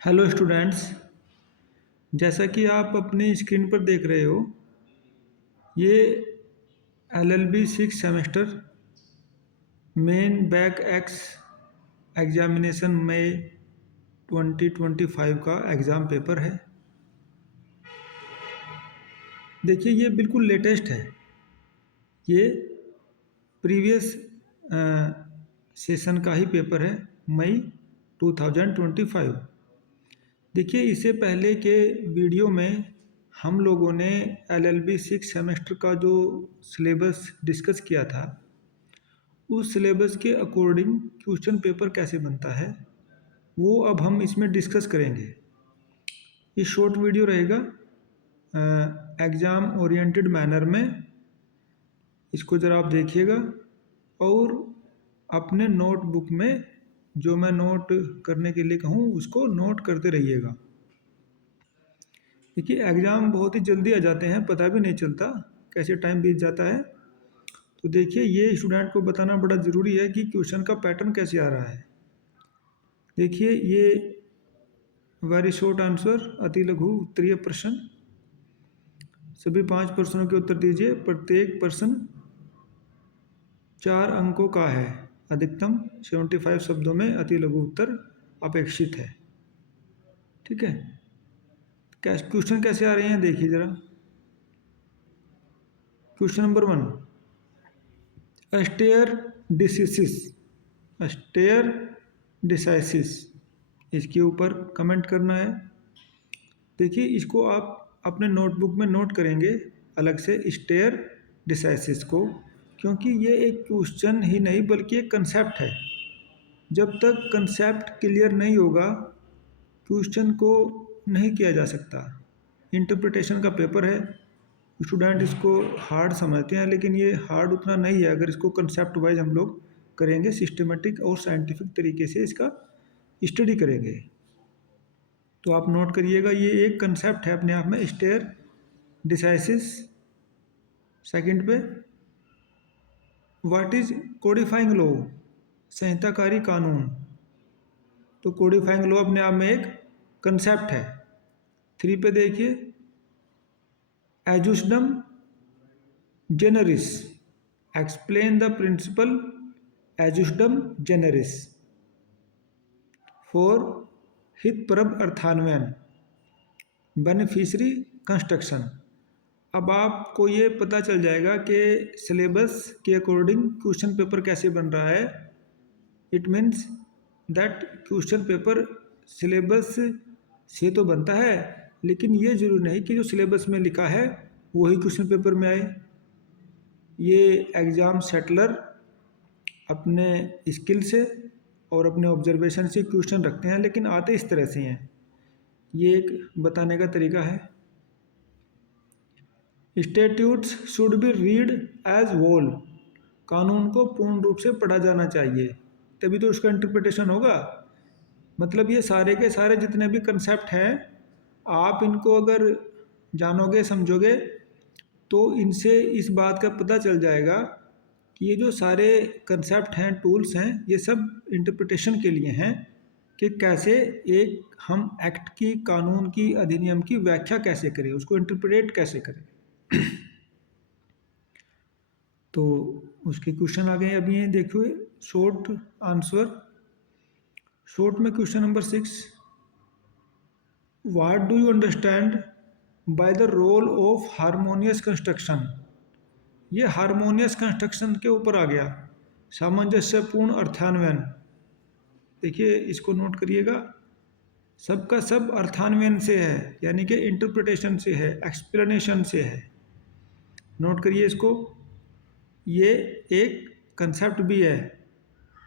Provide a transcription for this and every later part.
Hello students. जैसा कि आप अपनी स्क्रीन पर देख रहे हो, ये LLB six semester main back ex examination May 2025 का एग्ज़ाम पेपर है। देखिए, ये बिल्कुल लेटेस्ट है। ये प्रीवियस सेशन का ही पेपर है, मई 2025। देखिए, इससे पहले के वीडियो में हम लोगों ने एलएलबी सिक्स सेमेस्टर का जो सिलेबस डिस्कस किया था, उस सिलेबस के अकॉर्डिंग क्वेश्चन पेपर कैसे बनता है वो अब हम इसमें डिस्कस करेंगे। ये शॉर्ट वीडियो रहेगा एग्ज़ाम ओरिएंटेड मैनर में। इसको ज़रा आप देखिएगा और अपने नोटबुक में जो मैं नोट करने के लिए कहूँ उसको नोट करते रहिएगा। देखिए, एग्ज़ाम बहुत ही जल्दी आ जाते हैं, पता भी नहीं चलता कैसे टाइम बीत जाता है। तो देखिए, ये स्टूडेंट को बताना बड़ा ज़रूरी है कि क्वेश्चन का पैटर्न कैसे आ रहा है। देखिए, ये वेरी शॉर्ट आंसर, अति लघु उत्तरीय प्रश्न। सभी 5 प्रश्नों के उत्तर दीजिए। प्रत्येक प्रश्न 4 अंकों का है। अधिकतम 75 शब्दों में अति लघु उत्तर अपेक्षित है। ठीक है, क्वेश्चन कैसे आ रहे हैं देखिए ज़रा। Question number 1, अस्टेयर डिसिसिस। अस्टेयर डिसाइसिस, इसके ऊपर कमेंट करना है। देखिए, इसको आप अपने नोटबुक में नोट करेंगे अलग से, स्टेयर डिसाइसिस को, क्योंकि ये एक क्वेश्चन ही नहीं बल्कि एक कंसेप्ट है। जब तक कंसेप्ट क्लियर नहीं होगा क्वेश्चन को नहीं किया जा सकता। इंटरप्रिटेशन का पेपर है, स्टूडेंट इसको हार्ड समझते हैं, लेकिन ये हार्ड उतना नहीं है अगर इसको कंसेप्ट वाइज हम लोग करेंगे, सिस्टमेटिक और साइंटिफिक तरीके से इसका स्टडी करेंगे। तो आप नोट करिएगा, ये एक कंसेप्ट है अपने आप में, स्टेयर डिसाइसिस। सेकंड पे, व्हाट इज कोडिफाइंग लॉ, संहिताकारी कानून। तो कोडिफाइंग लॉ अपने आप में एक कंसेप्ट है। 3 पे देखिए, ejusdem generis, explain the principle ejusdem generis. 4, हितपरक अर्थान्वयन, बेनिफिशरी कंस्ट्रक्शन। अब आपको ये पता चल जाएगा कि सिलेबस के अकॉर्डिंग क्वेश्चन पेपर कैसे बन रहा है। It means that question paper syllabus से तो बनता है, लेकिन ये जरूरी नहीं कि जो सिलेबस में लिखा है वही क्वेश्चन पेपर में आए। ये एग्ज़ाम सेटलर अपने स्किल से और अपने ऑब्जर्वेशन से क्वेश्चन रखते हैं, लेकिन आते इस तरह से हैं। ये एक बताने का तरीका है। Statutes should be read as whole, कानून को पूर्ण रूप से पढ़ा जाना चाहिए, तभी तो उसका इंटरप्रिटेशन होगा। मतलब ये सारे के सारे जितने भी कंसेप्ट हैं, आप इनको अगर जानोगे समझोगे तो इनसे इस बात का पता चल जाएगा कि ये जो सारे कंसेप्ट हैं, टूल्स हैं, ये सब इंटरप्रिटेशन के लिए हैं कि कैसे एक हम एक्ट की, कानून की, अधिनियम की व्याख्या कैसे करें, उसको इंटरप्रेट कैसे करें। तो उसके क्वेश्चन आ गए अभी हैं, देखिए शॉर्ट आंसर। शॉर्ट में question number 6, what do you understand by the role of harmonious construction. ये हारमोनियस कंस्ट्रक्शन के ऊपर आ गया, सामंजस्यपूर्ण अर्थान्वयन। देखिए, इसको नोट करिएगा, सबका सब अर्थान्वयन से है, यानी कि इंटरप्रिटेशन से है, एक्सप्लेनेशन से है। नोट करिए इसको, ये एक कंसेप्ट भी है,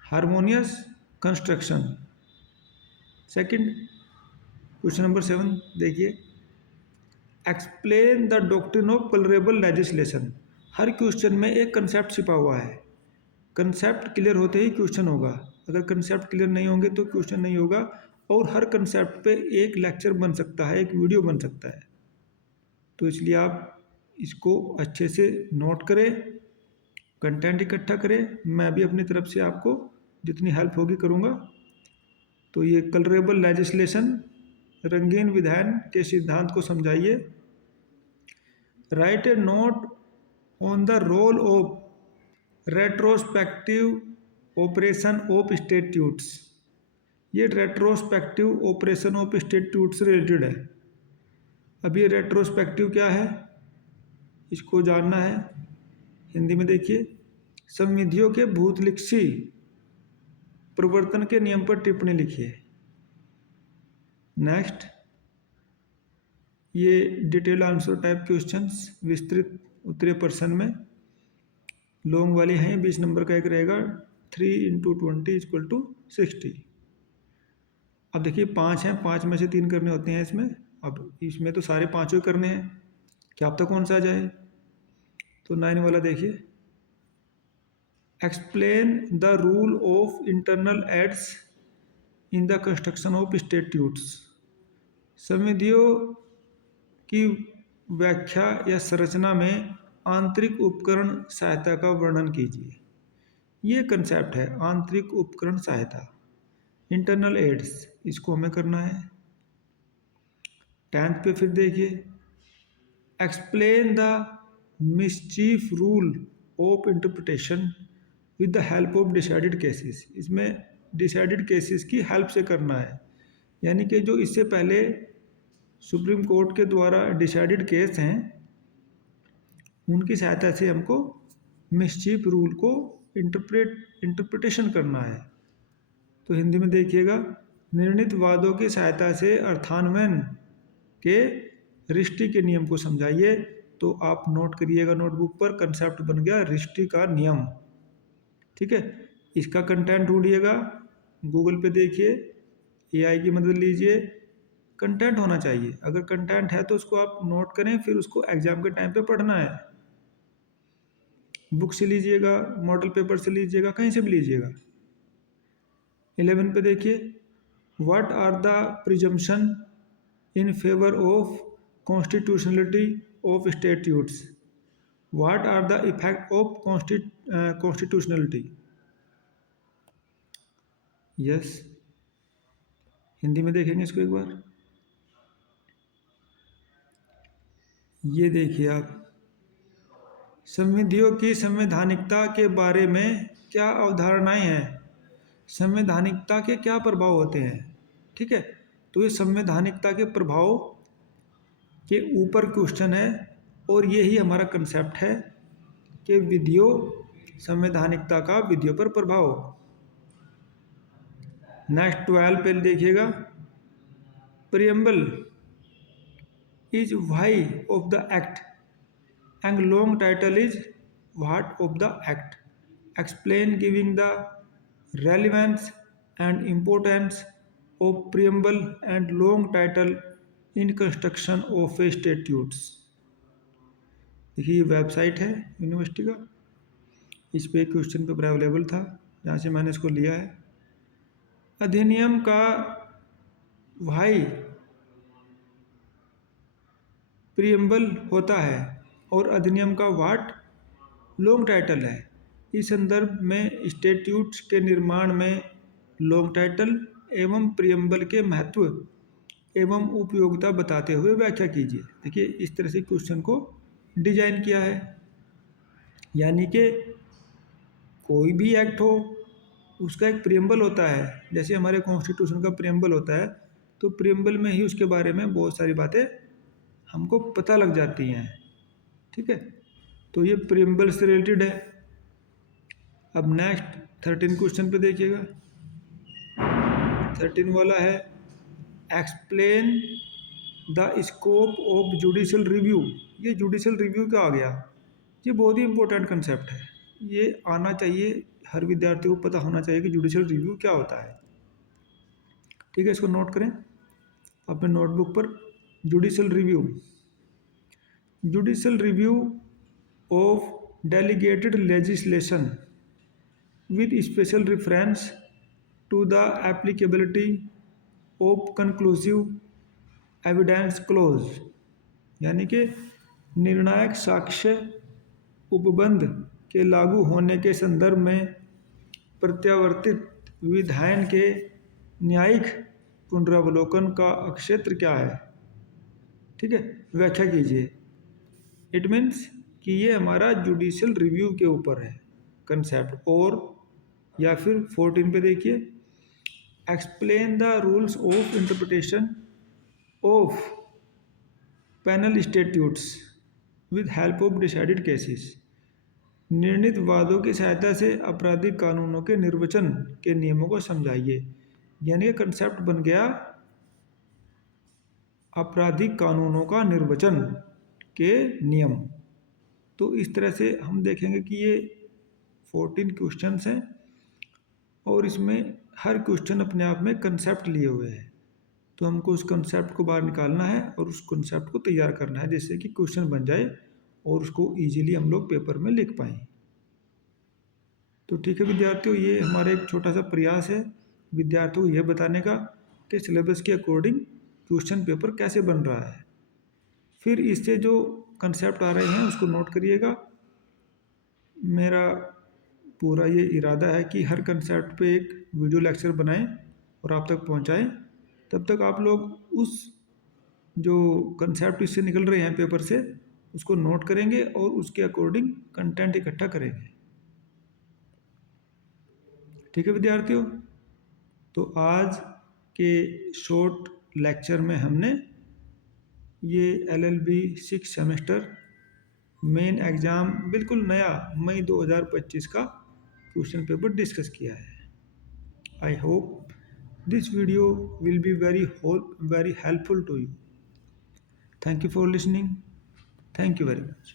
harmonious construction. Second, question number 7 देखिए, explain the doctrine of colourable legislation. Her question में एक कंसेप्ट छिपा हुआ है। कंसेप्ट क्लियर होते ही क्वेश्चन होगा, अगर कंसेप्ट क्लियर नहीं होंगे तो क्वेश्चन नहीं होगा। और हर कंसेप्ट पे एक लेक्चर बन सकता है, एक वीडियो बन सकता है। तो इसलिए आप इसको अच्छे से नोट करें, कंटेंट इकट्ठा करें। मैं भी अपनी तरफ से आपको जितनी हेल्प होगी करूँगा। तो ये कलरेबल लेजिस्लेशन रंगीन विधान के सिद्धांत को समझाइए। Write a note on the role of retrospective operation of statutes. ये रेट्रोस्पेक्टिव ऑपरेशन ऑफ स्टैट्यूट से रिलेटेड है। अब ये रेट्रोस्पेक्टिव क्या है, इसको जानना है। हिंदी में देखिए, संविधियों के भूतलिक्षी प्रवर्तन के नियम पर टिप्पणी लिखिए। नेक्स्ट, ये डिटेल आंसर टाइप क्वेश्चंस विस्तृत उत्तरीय प्रश्न में लॉन्ग वाले हैं। 20 नंबर का एक रहेगा, 3 × 20 = 60। अब देखिए 5 हैं, 5 में से 3 करने होते हैं इसमें। अब इसमें तो सारे पाँचों ही करने हैं, क्या अब तक कौन सा आ जाए। तो 9 वाला देखिए, explain the rule of internal aids in the construction of statutes. संविधियों की व्याख्या या संरचना में आंतरिक उपकरण सहायता का वर्णन कीजिए। ये कंसेप्ट है आंतरिक उपकरण सहायता, इंटरनल एड्स, इसको हमें करना है। 10th पे फिर देखिए, explain the mischief rule of interpretation with the help of decided cases. इसमें डिसाइडेड केसेस की हेल्प से करना है, यानी कि जो इससे पहले सुप्रीम कोर्ट के द्वारा डिसाइडेड केस हैं उनकी सहायता से हमको मिसचीफ रूल को इंटरप्रिटेशन करना है। तो हिंदी में देखिएगा, निर्णीत वादों की सहायता से अर्थान्वयन के रिश्ती के नियम को समझाइए। तो आप नोट करिएगा नोटबुक पर, कंसेप्ट बन गया रिश्ती का नियम। ठीक है, इसका कंटेंट ढूंढिएगा, गूगल पे देखिए, एआई की मदद लीजिए। कंटेंट होना चाहिए, अगर कंटेंट है तो उसको आप नोट करें, फिर उसको एग्जाम के टाइम पे पढ़ना है। बुक से लीजिएगा, मॉडल पेपर से लीजिएगा, कहीं से भी लीजिएगा। 11 पे देखिए, what are the presumption in favour of constitutionality of statutes. What are the effect of constitutionality. Yes, Hindi में देखेंगे इसको एक बार। ये देखिए आप, संविधियों की संवैधानिकता के बारे में क्या अवधारणाएं हैं, संवैधानिकता के क्या प्रभाव होते हैं। ठीक है, तो ये संवैधानिकता के प्रभाव के ऊपर क्वेश्चन है, और यही हमारा कंसेप्ट है कि विधियों, संवैधानिकता का विधियों पर प्रभाव। नेक्स्ट 12 पे देखिएगा, preamble is why of the act and long title is what of the act. Explain giving the relevance and importance of preamble and long title in construction of statutes. देखिए ये वेबसाइट है university का, इस पे question paper available था जहाँ से मैंने इसको लिया है। अधिनियम का वाई प्रियम्बल होता है और अधिनियम का वाट लॉन्ग टाइटल है। इस संदर्भ में स्टैट्यूट्स के निर्माण में लॉन्ग टाइटल एवं प्रियम्बल के महत्व एवं उपयोगिता बताते हुए व्याख्या कीजिए। देखिए इस तरह से क्वेश्चन को डिजाइन किया है, यानी कि कोई भी एक्ट हो उसका एक प्रियम्बल होता है। जैसे हमारे कॉन्स्टिट्यूशन का प्रियम्बल होता है, तो प्रियम्बल में ही उसके बारे में बहुत सारी बातें हमको पता लग जाती हैं। ठीक है, तो ये प्रियम्बल से रिलेटेड है। अब नेक्स्ट 13 क्वेश्चन पे देखिएगा, 13 वाला है, explain the scope of judicial review. ये जुडिशियल रिव्यू क्या आ गया, ये बहुत ही इंपॉर्टेंट कंसेप्ट है, ये आना चाहिए, हर विद्यार्थी को पता होना चाहिए कि जुडिशियल रिव्यू क्या होता है। ठीक है, इसको नोट करें अपने नोटबुक पर। Judicial review, judicial review of delegated legislation with special reference to the applicability of conclusive evidence clause, यानी कि निर्णायक साक्ष्य उपबंध के लागू होने के संदर्भ में प्रत्यावर्तित विधायन के न्यायिक पुनरावलोकन का क्षेत्र क्या है, ठीक है, व्याख्या कीजिए। इट मीन्स कि ये हमारा जुडिशियल रिव्यू के ऊपर है कंसेप्ट। और या फिर 14 पे देखिए, explain the rules of interpretation of penal statutes with help of decided cases. निर्णीत वादों की सहायता से आपराधिक कानूनों के निर्वचन के नियमों को समझाइए। यानी कि कंसेप्ट बन गया आपराधिक कानूनों का निर्वचन के नियम। तो इस तरह से हम देखेंगे कि ये 14 क्वेश्चंस हैं और इसमें हर क्वेश्चन अपने आप में कंसेप्ट लिए हुए हैं। तो हमको उस कंसेप्ट को बाहर निकालना है और उस कंसेप्ट को तैयार करना है, जिससे कि क्वेश्चन बन जाए और उसको ईजिली हम लोग पेपर में लिख पाएँ। तो ठीक है विद्यार्थियों, ये हमारा एक छोटा सा प्रयास है विद्यार्थियों को यह बताने का कि सिलेबस के अकॉर्डिंग क्वेश्चन पेपर कैसे बन रहा है। फिर इससे जो कंसेप्ट आ रहे हैं उसको नोट करिएगा। मेरा पूरा ये इरादा है कि हर कंसेप्ट पे एक वीडियो लेक्चर बनाएं और आप तक पहुंचाएं। तब तक आप लोग उस जो कंसेप्ट इससे निकल रहे हैं पेपर से उसको नोट करेंगे और उसके अकॉर्डिंग कंटेंट इकट्ठा करेंगे। ठीक है विद्यार्थियों, तो आज के शॉर्ट लेक्चर में हमने ये LLB 6 सेमेस्टर मेन एग्ज़ाम बिल्कुल नया मई 2025 का क्वेश्चन पेपर डिस्कस किया है। I hope this video will be very helpful to you. Thank you for listening. Thank you very much.